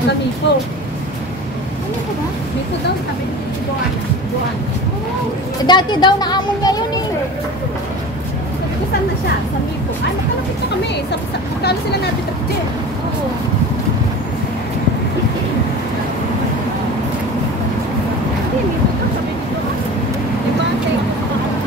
Taga Mipo. Ano ko ba? Mipo daw, sabi ni Buwan. Buwan. Eh, dati daw naamon niya yun eh. Sabi ko, saan na siya? Sa Mipo. Ay, makalapit na kami. Magkano sila natin trip? Oo. Hindi, Mipo daw, sabi ni Buwan. Diba, tayo ako sa kaharap.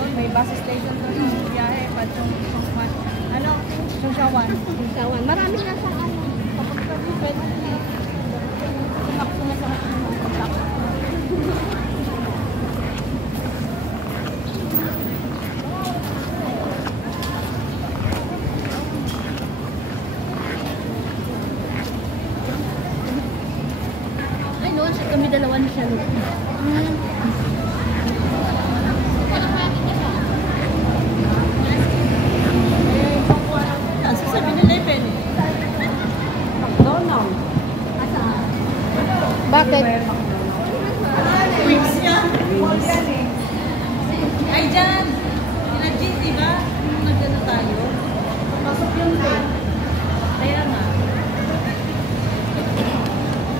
May bus station doon ng biyahe pa yung ano, yung Shawan. Yung Shawan. Marami na sa ano. Kapag kami pwede na sumakto na sa Ay, noon siya kami dalawa na siya. Bakit? Wings yan. Ay, dyan. Inagin, diba? Nagano tayo. Pasok yun, te. Kaya nga.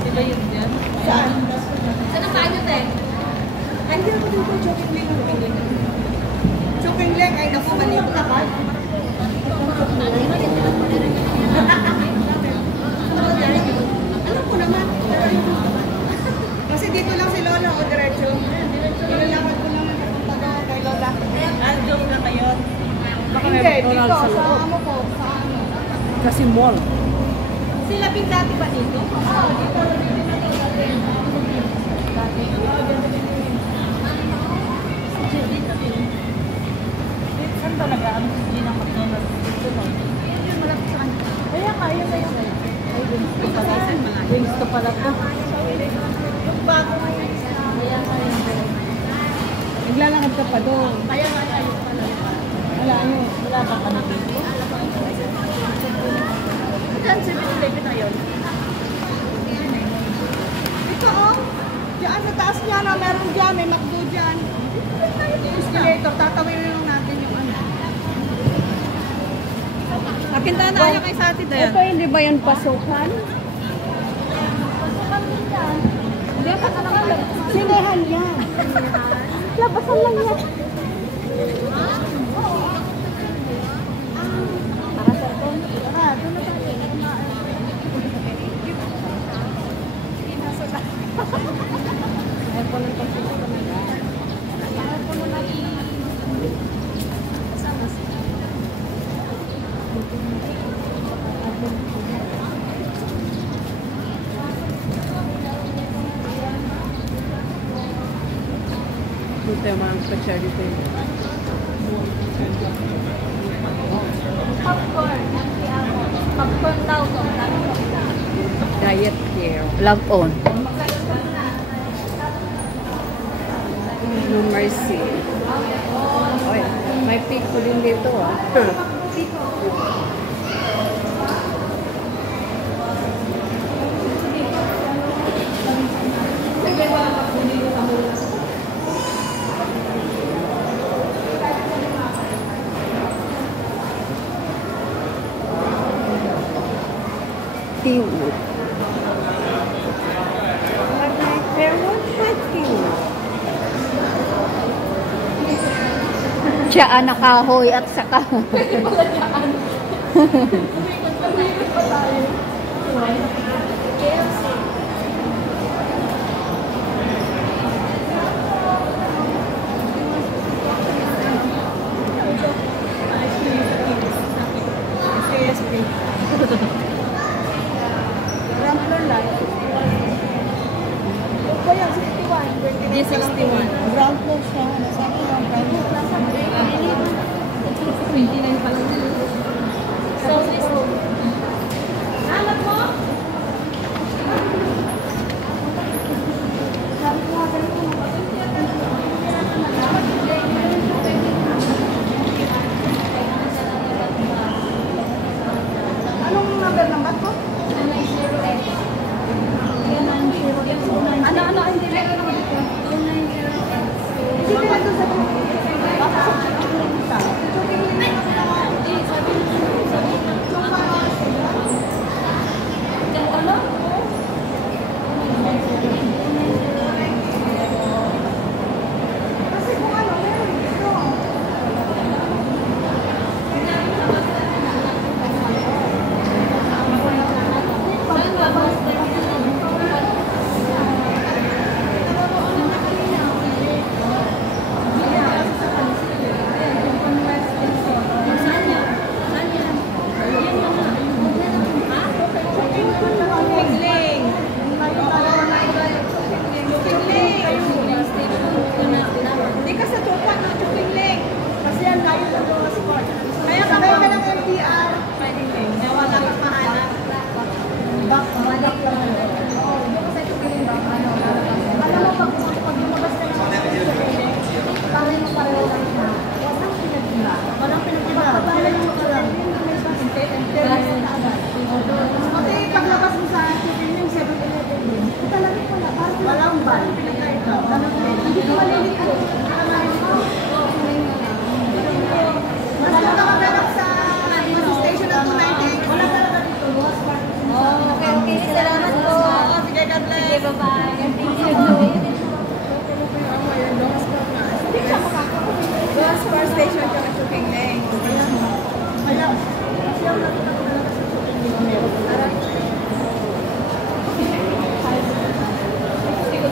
Diba yun dyan? Saan? Saan ang tayo, te? Andiyan ko dito, choking leg. Choking leg, ay naku, maliit na ka. Alam ko naman. Kasi dito lang si Lola o diretso. Nilalakad ko naman papunta doon kay Lola. Joke na kayo. Hindi, dito sa amo ko. Sa ano. Kasi mall. Sila dati pa dito? Oo, dito. Dati. Saan talaga? Ano hindi ng McDonald's? Dito no? Yun, malapit sa kanila. Kaya nga, yun na yun. Ay, wings to pala to. Yung bago mo yun. Naglalakad ka pa doon. Kaya nga tayo pala. Wala pa ka na dito. Diyan, 7-Eleven na yun. Ito oh. Diyan sa taas niya na meron dyan. May McDo dyan. Escalator. Tatawin lang natin yung ano. Nakinta na ayaw kay Sati dyan. Ito hindi ba yung pasukan? Hindi pa ka naman. Sinehan yan. Labasan lang yan. Para sa ito. Tara, doon na tayo. Ay, po ng pagsukan na yan. Ay, puno natin. Kasama siya. Ito yung mga speciality. Popcorn. Popcorn daw to. Diet care. Log on. No mercy. Oy, may pico din dito ah. Teawood. Tsaan na kahoy at saka. G61. Ground floor siya. Sabi ko, ground floor. 29 pa lang. So, this alam mo? Sabi ko nga ganito.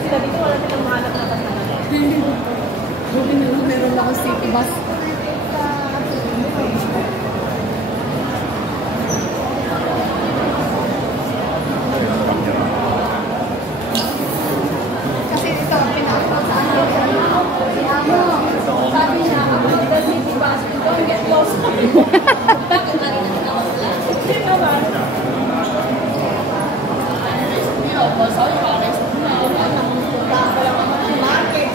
Sila dito, wala silang mahanap na kasama. Buti na lang meron ako city bus. Kasi ito, pinakasal sa ano. Si Amo, sabi niya, about the city bus, we don't get lost. Bakit na rin ang nawala? Sino ba? Market,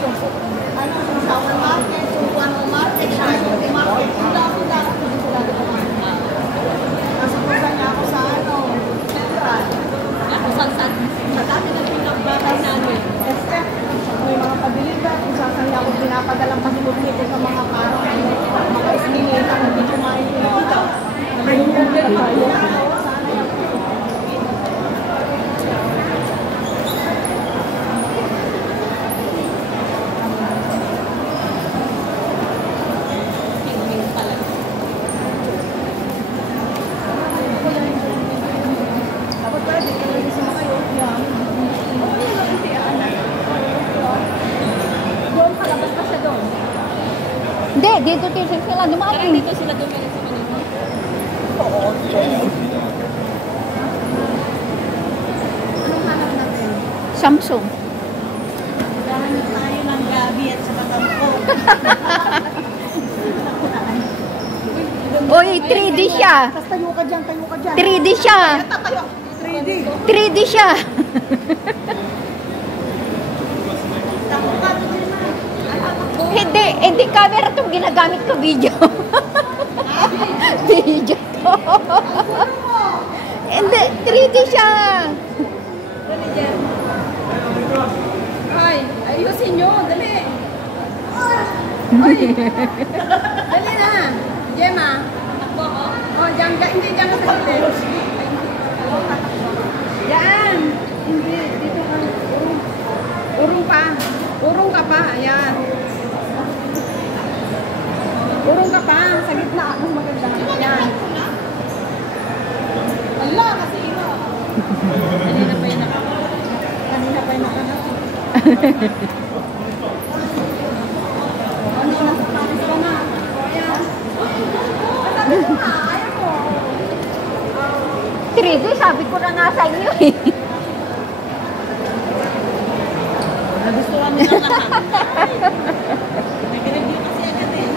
ano, sa market, kung market, market, nasa pusa niya ako sa ano, central. Ako sa dati na pinagbatay namin. Este, may mga pabiligan, kung saan niya ako pinapadalang pasilog-sito sa mga parang mga isninit, ang hindi kumain dito. Nag-google tayo. Sana yan. Dapat pala, dito lang sa mga kayo. Yan. Doon, palabas pa siya doon. Hindi, dito sila dumaan. Parang dito sila dumaan sa kanila. Anong hanap natin? Samsung. Hanap tayo ng gabi at saka tampo. Oy, 3D siya. Tapos tayo ka dyan, tayo ka dyan. 3D siya. Tayo. 3D. 3D siya. Tampo ka dito na. Hindi camera itong ginagamit ko video. Video to. Hindi, 3D siya. Ay, ayusin nyo. Dali. Ay. Dali na. Gemma. Oh, dyan ka. Hindi, dyan ka sa gilid. Yan. Hindi, dito ka. Urong. Urong pa. Urong ka pa. Ayan. Urong ka pa. Sa gitna. Mas maganda. Yan. Wala, kasi ino. Kanina pa yung nakanap. Kanina pa yung nakanap. Ano, nasa Paris ka na. Ayan. Sabi ko nga, ayaw ko. 3D, sabi ko na nga sa inyo eh. Nagustuhan mo ng lahat. May pinag-view kasi agad eh.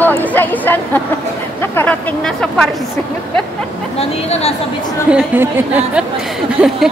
Oh, isa-isa na. Nakarating na sa Paris. Kanina, nasa beach lang kayo ngayon. Nasa Paris na kayo.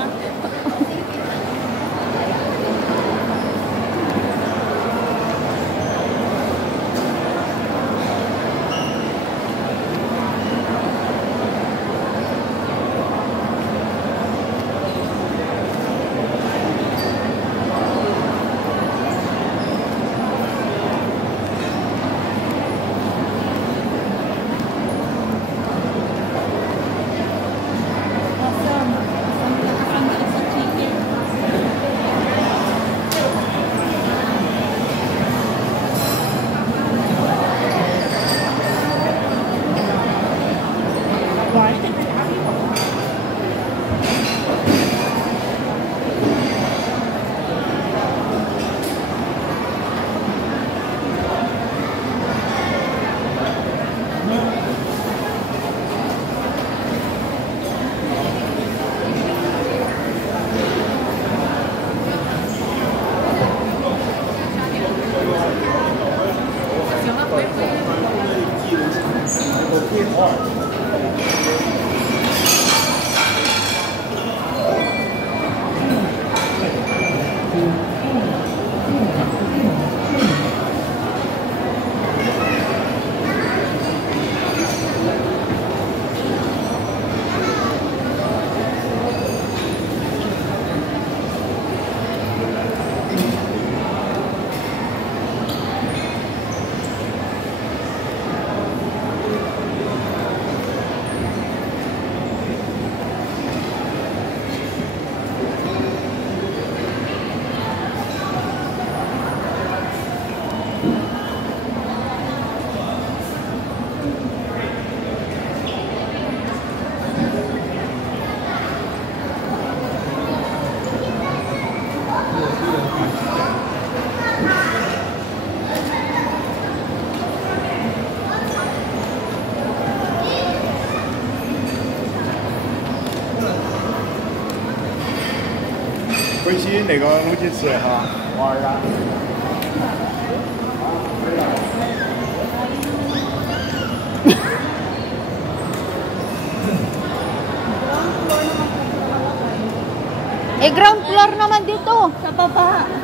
回去那个我去吃哈，娃儿啊。Eh, ground floor naman dito. Sa baba.